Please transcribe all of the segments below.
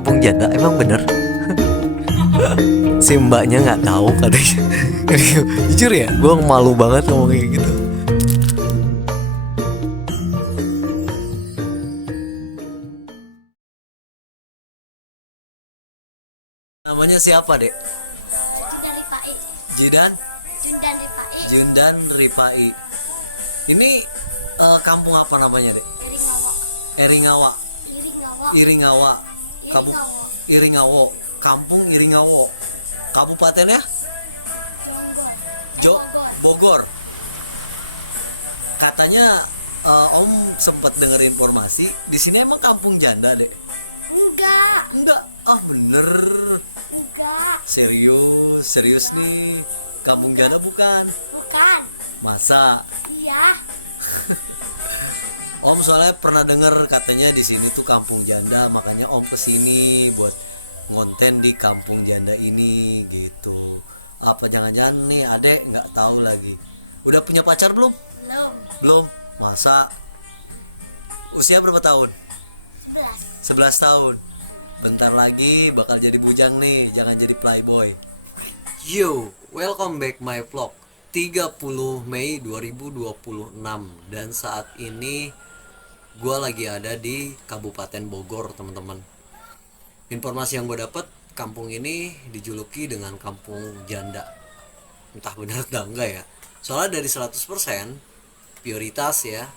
kampung janda, emang bener. Si mbaknya nggak tahu katanya. Jujur ya, gue malu banget ngomong kayak gitu. Namanya siapa, Dek? Jundan Rifai. Jidan Jundan Rifai. Jundan Rifai. Ini kampung apa namanya, Dek? Iringawa. Eringawa. Iringawa. Iringawa. Kabu Iringawa. Iringawo. Kampung Iringawo. Kabupatennya? Jonggol. Bogor. Bogor. Katanya Om sempat dengar informasi di sini emang kampung janda, Dek? Enggak. Enggak. Ah, bener. Enggak. Serius nih. Kampung janda bukan? Bukan. Masa? Iya. Om soalnya pernah dengar katanya di sini tuh kampung janda, makanya Om kesini buat ngonten di kampung janda ini gitu. Apa jangan-jangan nih adek nggak tahu lagi? Udah punya pacar belum? Belum. Belum. Masa? Usia berapa tahun? 11. 11 tahun. Bentar lagi bakal jadi bujang nih, jangan jadi playboy. Yo, welcome back my vlog. 30 Mei 2026 dan saat ini gue lagi ada di Kabupaten Bogor, teman-teman. Informasi yang gue dapat, kampung ini dijuluki dengan kampung janda. Entah benar atau enggak ya. Soalnya dari 100% prioritas ya,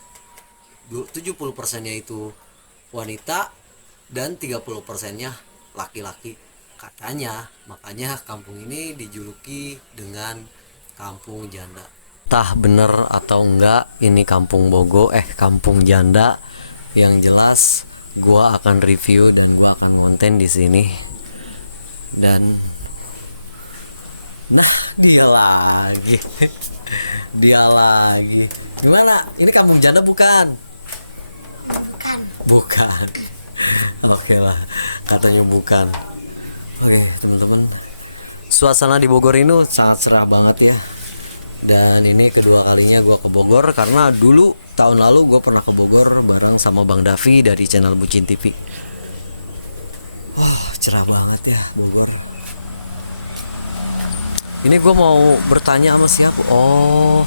70%-nya itu wanita dan 30%-nya laki-laki katanya. Makanya kampung ini dijuluki dengan kampung janda. Entah bener atau enggak ini kampung kampung janda. Yang jelas gua akan review dan gua akan ngonten di sini. Dan nah, dia lagi. Dia lagi. Gimana? Ini kampung janda bukan? Bukan. Bukan. Oke lah, katanya bukan. Oke, teman-teman. Suasana di Bogor ini sangat cerah banget ya. Dan ini kedua kalinya gue ke Bogor karena dulu tahun lalu gue pernah ke Bogor bareng sama Bang Davi dari channel Bucin TV. Wah, cerah banget ya Bogor. Ini gue mau bertanya sama siapa? Oh,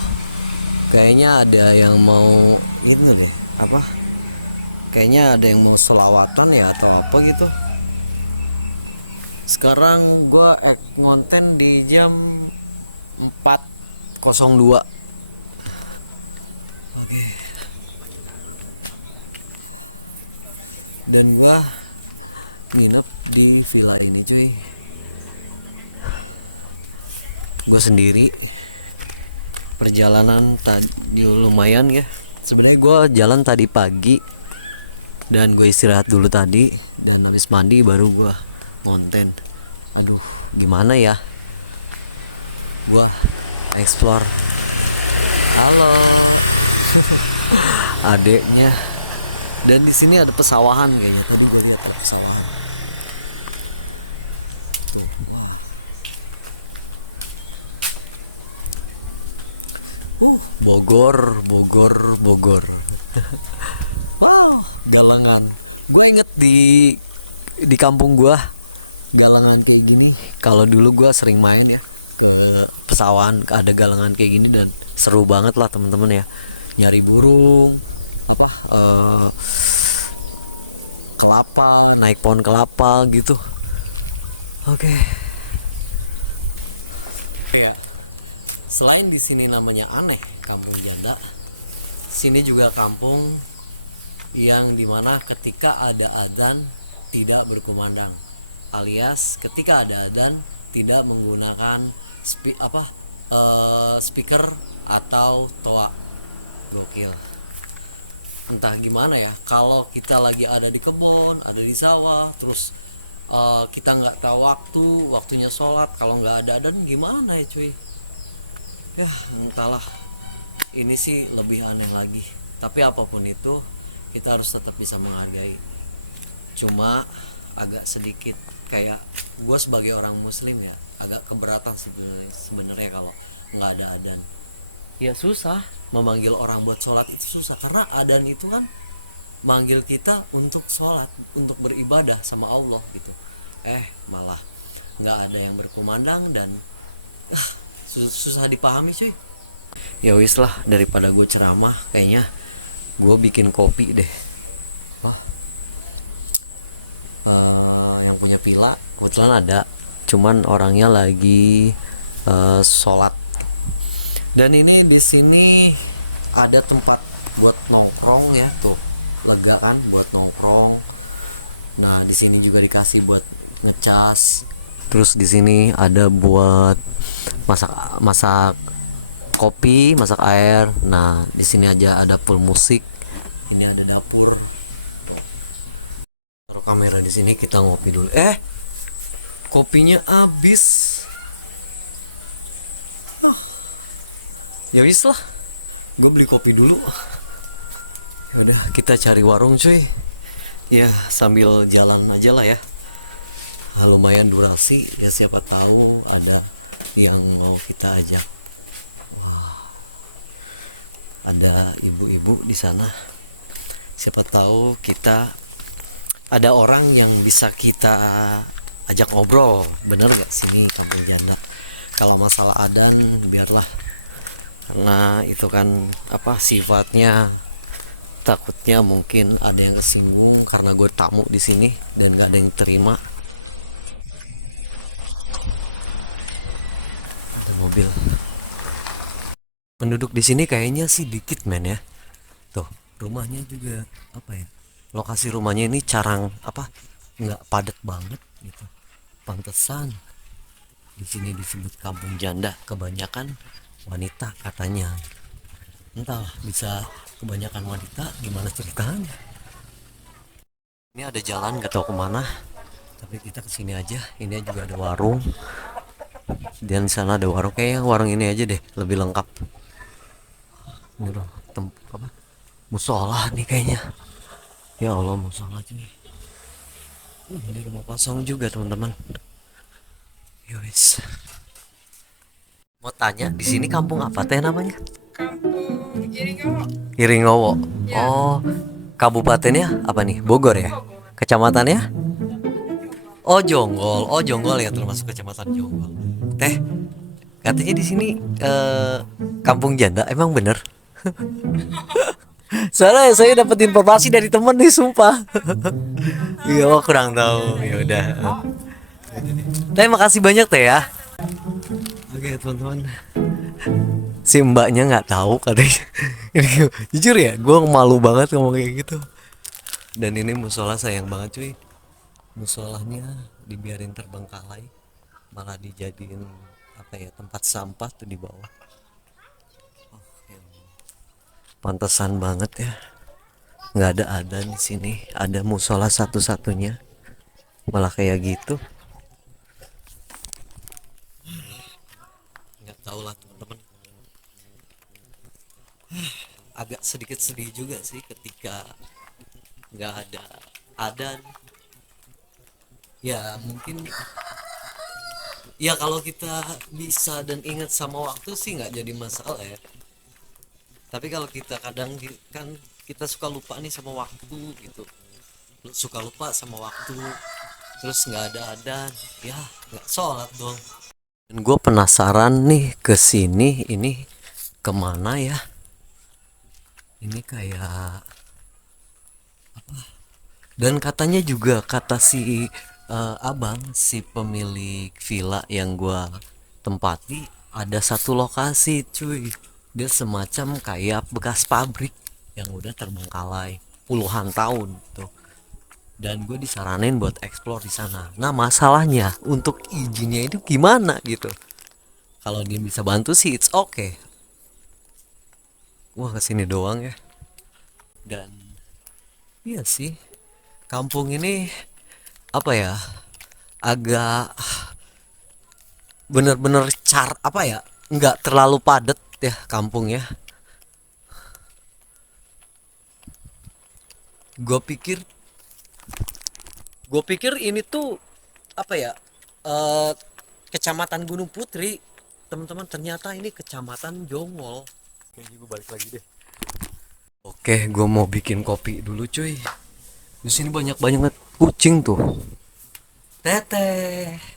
kayaknya ada yang mau ini deh, apa? Kayaknya ada yang mau selawatan ya atau apa gitu. Sekarang gue ngonten di jam 4.02. Oke. Dan gue nginep di villa ini cuy. Gue sendiri. Perjalanan tadi lumayan ya. Sebenarnya gue jalan tadi pagi dan gue istirahat dulu tadi dan habis mandi baru gue ngonten. Aduh, gimana ya? Gue explore. Halo. Adeknya. Dan di sini ada pesawahan kayaknya. Tadi gue lihat ada pesawahan. Tuh, wah. Bogor. Wow, galangan. Gue inget di kampung gue galangan kayak gini. Kalau dulu gue sering main ya ke pesawahan, ada galangan kayak gini dan seru banget lah teman-teman ya. Nyari burung, kelapa, naik pohon kelapa gitu. Oke. Ya. Selain di sini namanya aneh, kampung janda. Sini juga kampung yang dimana ketika ada adzan tidak berkumandang, alias ketika ada adzan tidak menggunakan speaker atau toa. Gokil. Entah gimana ya, kalau kita lagi ada di kebun, ada di sawah, terus kita nggak tahu waktunya sholat, kalau nggak ada adzan gimana ya cuy? Ya entahlah. Ini sih lebih aneh lagi. Tapi apapun itu kita harus tetap bisa menghargai. Cuma agak sedikit kayak gue sebagai orang muslim ya agak keberatan sih sebenarnya kalau nggak ada adzan. Ya susah memanggil orang buat sholat itu susah karena adzan itu kan manggil kita untuk sholat, untuk beribadah sama Allah gitu. Malah nggak ada yang berkumandang dan susah dipahami cuy. Ya wis lah, daripada gue ceramah, kayaknya gue bikin kopi deh. Wah, yang punya pila kebetulan ada, cuman orangnya lagi sholat. Dan ini di sini ada tempat buat nongkrong ya, tuh lega kan buat nongkrong. Nah di sini juga dikasih buat ngecas. Terus di sini ada buat masak kopi, masak air. Nah di sini aja ada full musik. Ini ada dapur. Tuh. Taruh kamera di sini, kita ngopi dulu. Kopinya habis. Ya wis lah, gue beli kopi dulu. Yaudah kita cari warung cuy. Ya sambil jalan aja lah ya. Lumayan durasi ya, siapa tahu ada yang mau kita ajak. Wah, ada ibu-ibu di sana. Siapa tahu kita ada orang yang bisa kita ajak ngobrol. Bener gak sini Kampung Janda? Kalau masalah adan biarlah, karena itu kan sifatnya, takutnya mungkin ada yang kesinggung karena gue tamu di sini dan gak ada yang terima. Ada mobil. Penduduk di sini kayaknya sih dikit men ya. Tuh rumahnya juga lokasi rumahnya ini carang nggak padat banget gitu. Pantesan di sini disebut Kampung Janda, kebanyakan wanita katanya. Entah bisa kebanyakan wanita, gimana ceritanya. Ini ada jalan gak tahu kemana, tapi kita kesini aja. Ini juga ada warung, dan di sana ada warung. Kayaknya warung ini aja deh, lebih lengkap. Ini loh musola nih kayaknya. Ya Allah, musola cuy. Ini rumah kosong juga teman-teman. Yowis. Mau tanya, di sini kampung apa teh namanya? Kampung Giringowo. Giringowo. Ya. Oh, kabupatennya apa nih? Bogor ya? Kecamatannya? Oh, Jonggol. Oh, Jonggol ya, termasuk kecamatan Jonggol. Teh, katanya di sini Kampung Janda, emang bener? Soalnya saya dapat informasi dari temen nih, sumpah. Iya, kurang tahu. Ya udah. Teh, makasih banyak teh ya. Oke teman-teman, si mbaknya nggak tahu katanya. Jujur ya, gue malu banget ngomong kayak gitu. Dan ini musola sayang banget cuy, musolanya dibiarin terbengkalai, malah dijadiin tempat sampah tuh di bawah. Ya Allah. Pantesan banget ya, nggak ada adzan di sini, ada musola satu-satunya malah kayak gitu. Nggak tahu lah teman-teman. Agak sedikit sedih juga sih ketika nggak ada adan. Ya mungkin ya kalau kita bisa dan ingat sama waktu sih nggak jadi masalah ya. Tapi kalau kita kadang kan kita suka lupa nih sama waktu gitu, suka lupa sama waktu, terus nggak ada adan, ya nggak sholat dong. Dan gue penasaran nih ke sini ini kemana ya? Ini kayak dan katanya juga kata si abang, si pemilik villa yang gua tempati, ada satu lokasi cuy, dia semacam kayak bekas pabrik yang udah terbengkalai puluhan tahun tuh. Dan gue disaranin buat explore di sana. Nah masalahnya untuk izinnya itu gimana gitu. Kalau dia bisa bantu sih it's okay. Wah kesini doang ya. Dan iya sih, kampung ini agak bener-bener nggak terlalu padat ya kampungnya. gue pikir gue pikir ini tuh eh, kecamatan Gunung Putri, teman-teman, ternyata ini kecamatan Jonggol. Kayaknya gue balik lagi deh. Oke, gue mau bikin kopi dulu cuy. Di sini banyak banget kucing tuh. Teteh.